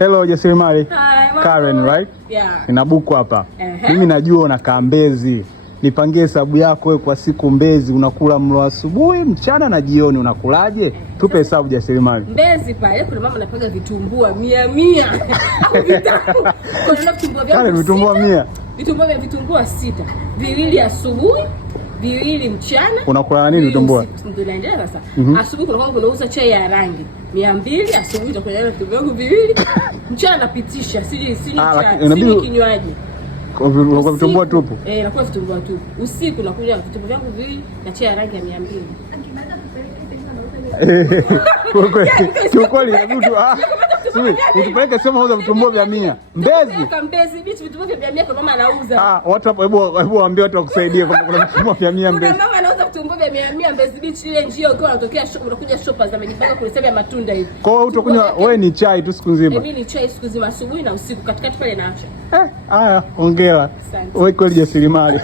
Hello Jasiriamali. Karen, right? Yeah. Nina buku hapa. Mimi najua unakaa Mbezi. Nipangie hesabu yako wewe kwa siku Mbezi, unakula mlo asubuhi, mchana na jioni, unakulaje? Tupe hesabu Jasiriamali. Mbezi pale kuna mama anapaga vitumbua 100 au vitatu. Kuna vitumbua vya Karen, vitumbua 100. Vitumbua 6. Viwili asubuhi, viwili mchana. Unakula nini vitumbua? Ndio naendelea sasa. Asubuhi kuna kwangu unauza chai ya rangi 200, asubuhi utakuwa na vitumbua vyangu viwili. Mchana napitisha, siji chai, kinywaji. Kwa vitumbua tupu? Nakuwa vitumbua tupu. Usiku nakuja vitumbua vyangu viwili na chai ya rangi ya 200. Kiukweli utupeleke sema unauza vitumbua vya 100 Mbezi. Mbezi bichi vitumbua vya 100 kwa mama anauza. Watu hapo hebu waambie watu wakusaidie kwa kuna vitumbua vya 100 Mbezi. Kuna mama anauza vitumbua vya 100 Mbezi bichi, ile njia ukiwa unatokea unakuja shoppers amejipanga kulisema ya matunda hivi. Kwa hiyo utakunywa wewe ni chai tu siku nzima? Mimi ni chai siku nzima, asubuhi na usiku, katikati pale naacha. Haya, hongera. Wewe kweli Jasiriamali.